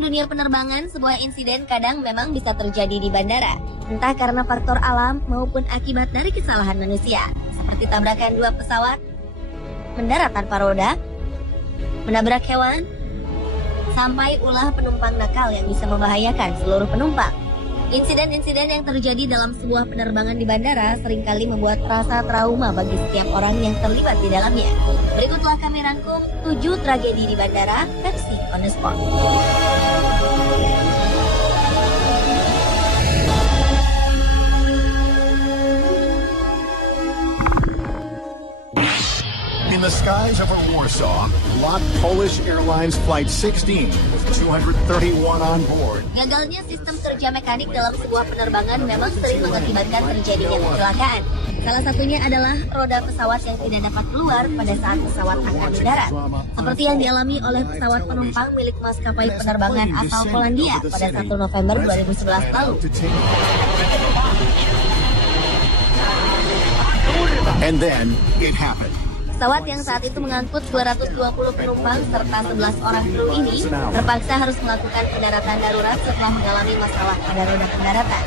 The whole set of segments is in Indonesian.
Dalam dunia penerbangan, sebuah insiden kadang memang bisa terjadi di bandara, entah karena faktor alam maupun akibat dari kesalahan manusia, seperti tabrakan dua pesawat, mendarat tanpa roda, menabrak hewan, sampai ulah penumpang nakal yang bisa membahayakan seluruh penumpang. Insiden-insiden yang terjadi dalam sebuah penerbangan di bandara seringkali membuat rasa trauma bagi setiap orang yang terlibat di dalamnya. Berikutlah kami rangkum 7 tragedi di bandara versi on the spot. In the skies over Warsaw, LOT Polish Airlines Flight 16 with 231 on board. Gagalnya sistem kerja mekanik dalam sebuah penerbangan memang sering mengakibatkan terjadinya kecelakaan. Salah satunya adalah roda pesawat yang tidak dapat keluar pada saat pesawat akan mendarat. Seperti yang dialami oleh pesawat penumpang milik maskapai penerbangan asal Polandia pada 1 November 2011 lalu. And then it happened. Pesawat yang saat itu mengangkut 220 penumpang serta 11 orang kru ini terpaksa harus melakukan pendaratan darurat setelah mengalami masalah pada roda pendaratan.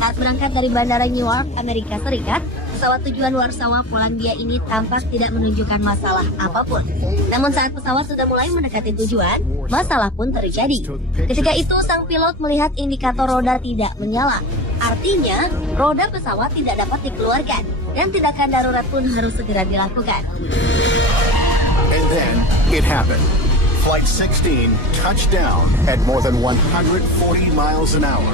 Saat berangkat dari Bandara Newark, Amerika Serikat, pesawat tujuan Warsawa, Polandia ini tampak tidak menunjukkan masalah apapun. Namun saat pesawat sudah mulai mendekati tujuan, masalah pun terjadi. Ketika itu sang pilot melihat indikator roda tidak menyala. Artinya, roda pesawat tidak dapat dikeluarkan dan tindakan darurat pun harus segera dilakukan. And then it happened. Flight 16 touched down at more than 140 miles an hour.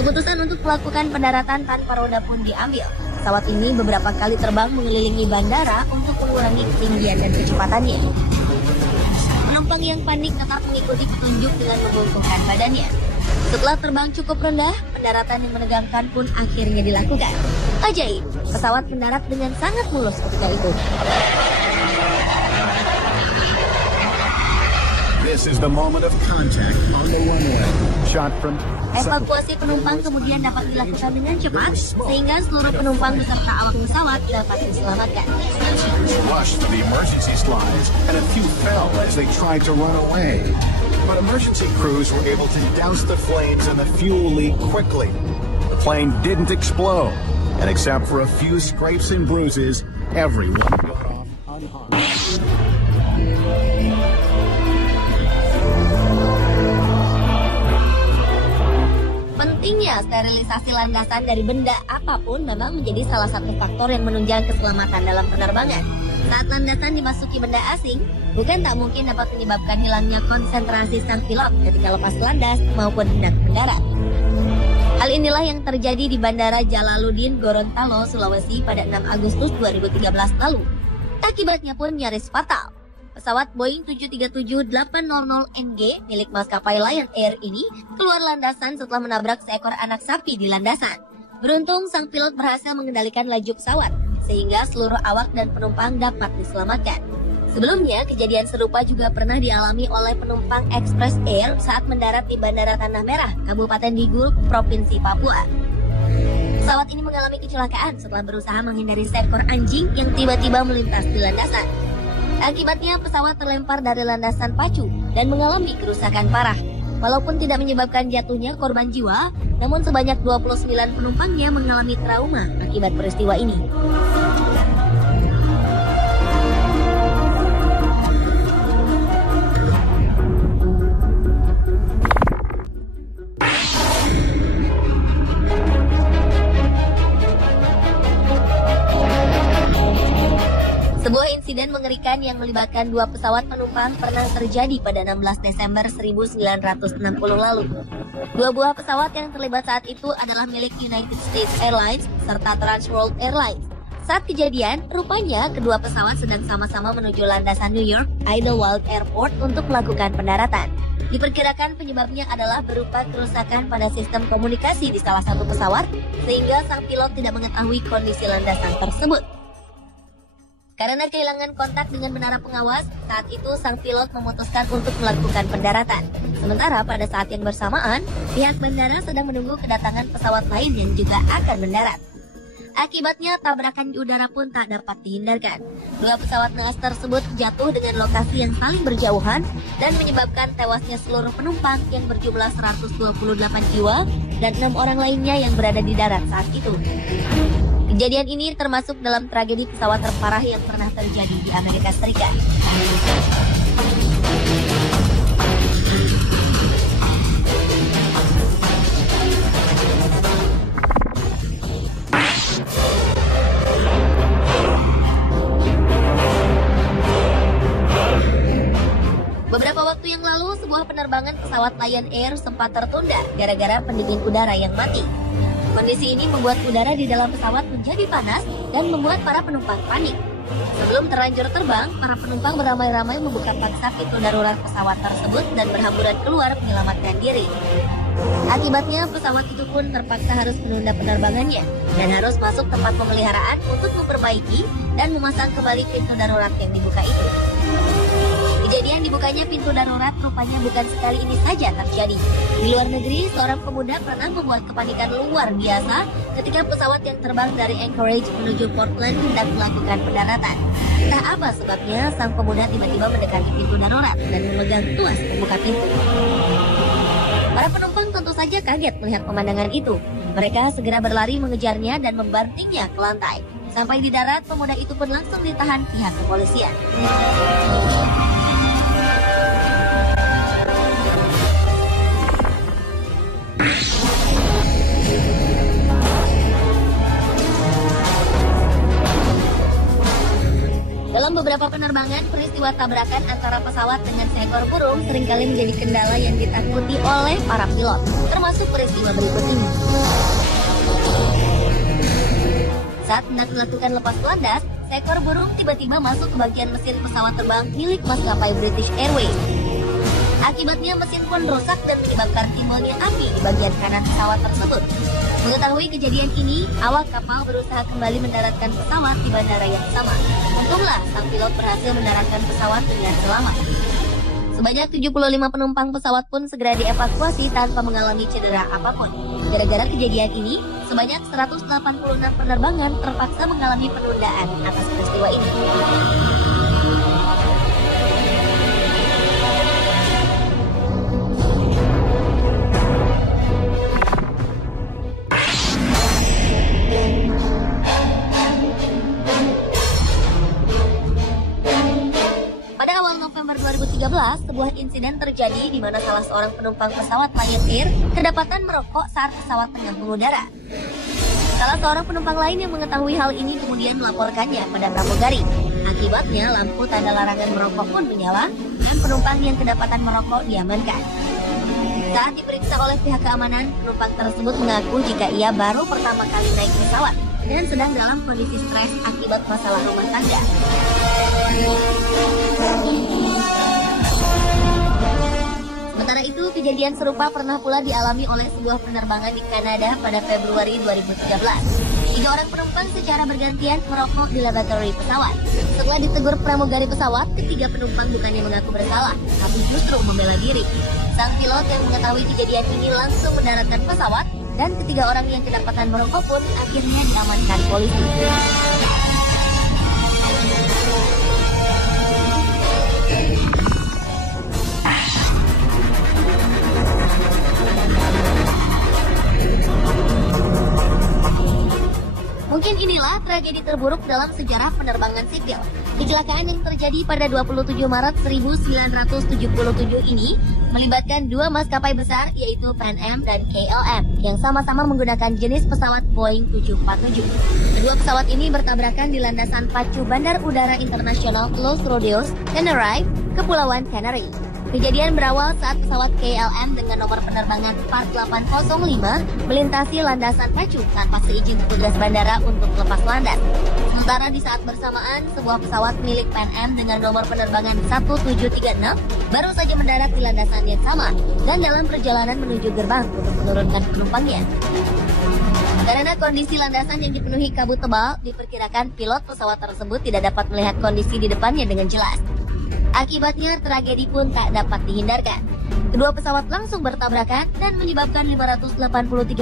Keputusan untuk melakukan pendaratan tanpa roda pun diambil. Pesawat ini beberapa kali terbang mengelilingi bandara untuk mengurangi ketinggian dan kecepatannya. Penumpang yang panik tetap mengikuti petunjuk dengan membungkukkan badannya. Setelah terbang cukup rendah, pendaratan yang menegangkan pun akhirnya dilakukan. Ajaib, pesawat mendarat dengan sangat mulus ketika itu. This is the moment of contact on the runway. Shot from... Evakuasi penumpang kemudian dapat dilakukan dengan cepat, sehingga seluruh penumpang beserta awak pesawat dapat diselamatkan. Rushed to the emergency slides, and a few fell as they tried to run away. But emergency crews were able to douse the flames and the fuel leak quickly. The plane didn't explode, and except for a few scrapes and bruises, everyone got off unharmed. Pentingnya sterilisasi landasan dari benda apapun memang menjadi salah satu faktor yang menunjang keselamatan dalam penerbangan. Saat landasan dimasuki benda asing, bukan tak mungkin dapat menyebabkan hilangnya konsentrasi sang pilot ketika lepas landas maupun hendak mendarat. Hal inilah yang terjadi di Bandara Jalaluddin Gorontalo, Sulawesi pada 6 Agustus 2013 lalu. Akibatnya pun nyaris fatal. Pesawat Boeing 737-800NG milik maskapai Lion Air ini keluar landasan setelah menabrak seekor anak sapi di landasan. Beruntung sang pilot berhasil mengendalikan laju pesawat, sehingga seluruh awak dan penumpang dapat diselamatkan. Sebelumnya, kejadian serupa juga pernah dialami oleh penumpang Express Air saat mendarat di Bandara Tanah Merah, Kabupaten Digul, Provinsi Papua. Pesawat ini mengalami kecelakaan setelah berusaha menghindari seekor anjing yang tiba-tiba melintas di landasan. Akibatnya pesawat terlempar dari landasan pacu dan mengalami kerusakan parah. Walaupun tidak menyebabkan jatuhnya korban jiwa, namun sebanyak 29 penumpangnya mengalami trauma akibat peristiwa ini. Sebuah insiden mengerikan yang melibatkan dua pesawat penumpang pernah terjadi pada 16 Desember 1960 lalu. Dua buah pesawat yang terlibat saat itu adalah milik United States Airlines serta Trans World Airlines. Saat kejadian, rupanya kedua pesawat sedang sama-sama menuju landasan New York Idlewild Airport untuk melakukan pendaratan. Diperkirakan penyebabnya adalah berupa kerusakan pada sistem komunikasi di salah satu pesawat, sehingga sang pilot tidak mengetahui kondisi landasan tersebut. Karena kehilangan kontak dengan menara pengawas, saat itu sang pilot memutuskan untuk melakukan pendaratan. Sementara pada saat yang bersamaan, pihak bandara sedang menunggu kedatangan pesawat lain yang juga akan mendarat. Akibatnya tabrakan di udara pun tak dapat dihindarkan. Dua pesawat naas tersebut jatuh dengan lokasi yang saling berjauhan dan menyebabkan tewasnya seluruh penumpang yang berjumlah 128 jiwa dan 6 orang lainnya yang berada di darat saat itu. Kejadian ini termasuk dalam tragedi pesawat terparah yang pernah terjadi di Amerika Serikat. Beberapa waktu yang lalu, sebuah penerbangan pesawat Lion Air sempat tertunda gara-gara pendingin udara yang mati. Kondisi ini membuat udara di dalam pesawat menjadi panas dan membuat para penumpang panik. Sebelum terlanjur terbang, para penumpang beramai-ramai membuka paksa pintu darurat pesawat tersebut dan berhamburan keluar menyelamatkan diri. Akibatnya, pesawat itu pun terpaksa harus menunda penerbangannya dan harus masuk tempat pemeliharaan untuk memperbaiki dan memasang kembali pintu darurat yang dibuka itu. Kejadian dibukanya pintu darurat rupanya bukan sekali ini saja terjadi. Di luar negeri, seorang pemuda pernah membuat kepanikan luar biasa ketika pesawat yang terbang dari Anchorage menuju Portland hendak melakukan pendaratan. Entah apa sebabnya, sang pemuda tiba-tiba mendekati pintu darurat dan memegang tuas membuka pintu. Para penumpang tentu saja kaget melihat pemandangan itu. Mereka segera berlari mengejarnya dan membantingnya ke lantai. Sampai di darat, pemuda itu pun langsung ditahan pihak kepolisian. Dalam beberapa penerbangan, peristiwa tabrakan antara pesawat dengan seekor burung seringkali menjadi kendala yang ditakuti oleh para pilot, termasuk peristiwa berikut ini. Saat hendak melakukan lepas landas, seekor burung tiba-tiba masuk ke bagian mesin pesawat terbang milik maskapai British Airways. Akibatnya mesin pun rusak dan menyebabkan timbulnya api di bagian kanan pesawat tersebut. Mengetahui kejadian ini, awak kapal berusaha kembali mendaratkan pesawat di bandara yang sama. Untunglah, sang pilot berhasil mendaratkan pesawat dengan selamat. Sebanyak 75 penumpang pesawat pun segera dievakuasi tanpa mengalami cedera apapun. Gara-gara kejadian ini, sebanyak 186 penerbangan terpaksa mengalami penundaan atas peristiwa ini. November 2013, sebuah insiden terjadi di mana salah seorang penumpang pesawat Lion Air kedapatan merokok saat pesawat tengah mengudara. Salah seorang penumpang lain yang mengetahui hal ini kemudian melaporkannya pada pramugari. Akibatnya, lampu tanda larangan merokok pun menyala dan penumpang yang kedapatan merokok diamankan. Saat diperiksa oleh pihak keamanan, penumpang tersebut mengaku jika ia baru pertama kali naik pesawat dan sedang dalam kondisi stres akibat masalah rumah tangga. Sementara itu, kejadian serupa pernah pula dialami oleh sebuah penerbangan di Kanada pada Februari 2013. 3 orang penumpang secara bergantian merokok di laboratori pesawat. Setelah ditegur pramugari pesawat, ketiga penumpang bukannya mengaku bersalah, tapi justru membela diri. Sang pilot yang mengetahui kejadian ini langsung mendaratkan pesawat, dan ketiga orang yang kedapatan merokok pun akhirnya diamankan polisi. Mungkin inilah tragedi terburuk dalam sejarah penerbangan sipil. Kecelakaan yang terjadi pada 27 Maret 1977 ini melibatkan 2 maskapai besar yaitu Pan Am dan KLM yang sama-sama menggunakan jenis pesawat Boeing 747. Kedua pesawat ini bertabrakan di landasan pacu Bandar Udara Internasional Los Rodeos, Tenerife, Kepulauan Canary. Kejadian berawal saat pesawat KLM dengan nomor penerbangan 4805 melintasi landasan pacu tanpa seizin petugas bandara untuk lepas landas. Sementara di saat bersamaan, sebuah pesawat milik Pan Am dengan nomor penerbangan 1736 baru saja mendarat di landasan yang sama dan dalam perjalanan menuju gerbang untuk menurunkan penumpangnya. Karena kondisi landasan yang dipenuhi kabut tebal, diperkirakan pilot pesawat tersebut tidak dapat melihat kondisi di depannya dengan jelas. Akibatnya tragedi pun tak dapat dihindarkan. Kedua pesawat langsung bertabrakan dan menyebabkan 583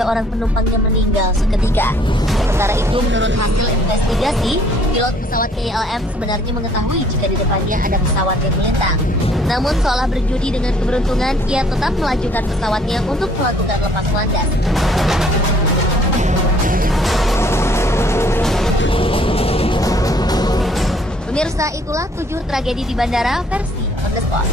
orang penumpangnya meninggal seketika. Sementara itu, menurut hasil investigasi, pilot pesawat KLM sebenarnya mengetahui jika di depannya ada pesawat yang melintang. Namun seolah berjudi dengan keberuntungan, ia tetap melajukan pesawatnya untuk melakukan lepas landas. Pemirsa, itulah 7 tragedi di bandara versi on the spot.